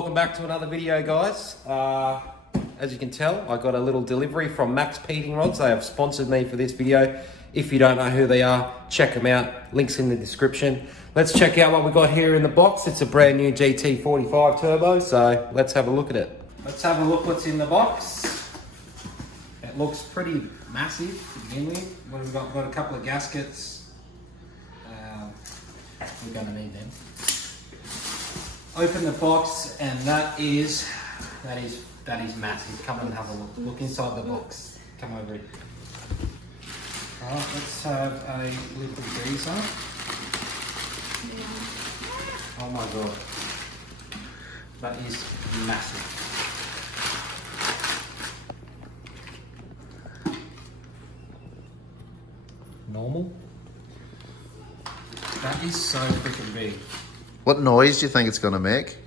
Welcome back to another video, guys. As you can tell, I got a little delivery from MaXpeedingRods. They have sponsored me for this video. If you don't know who they are, check them out. Links in the description. Let's check out what we got here in the box. It's a brand new GT45 turbo, so let's have a look at it. Let's have a look what's in the box. It looks pretty massive to begin with. We've got a couple of gaskets. We're going to need them. Open the box, and that is massive. Come and have a look. Look inside the box. Come over here. Alright, let's have a little breezer. Oh my god. That is massive. Normal. That is so freaking big. What noise do you think it's going to make?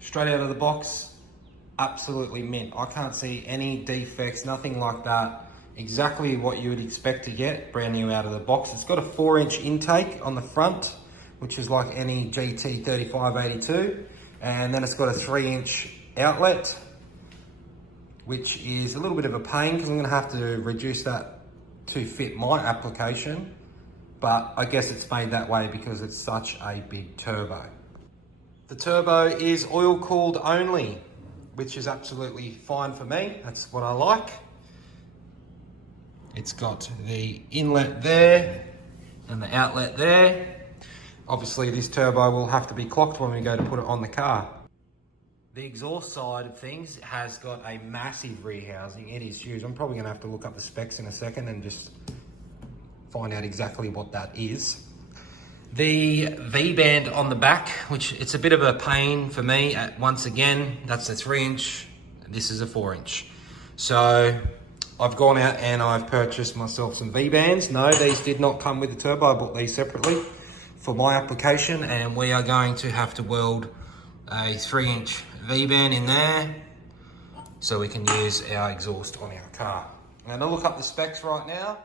Straight out of the box, absolutely mint. I can't see any defects, nothing like that. Exactly what you would expect to get brand new out of the box. It's got a 4-inch intake on the front, which is like any GT45-82. And then it's got a 3-inch outlet, which is a little bit of a pain because I'm going to have to reduce that to fit my application, but I guess it's made that way because it's such a big turbo. The turbo is oil cooled only, which is absolutely fine for me. That's what I like. It's got the inlet there and the outlet there. Obviously this turbo will have to be clocked when we go to put it on the car. The exhaust side of things has got a massive rear housing. It is huge. I'm probably gonna have to look up the specs in a second and just find out exactly what that is. The V-band on the back, which it's a bit of a pain for me. Once again, that's a 3-inch, this is a 4-inch. So I've gone out and I've purchased myself some V-bands. No, these did not come with the turbo. I bought these separately for my application, and we are going to have to weld a 3-inch V-band in there so we can use our exhaust on our car. I'm going to look up the specs right now.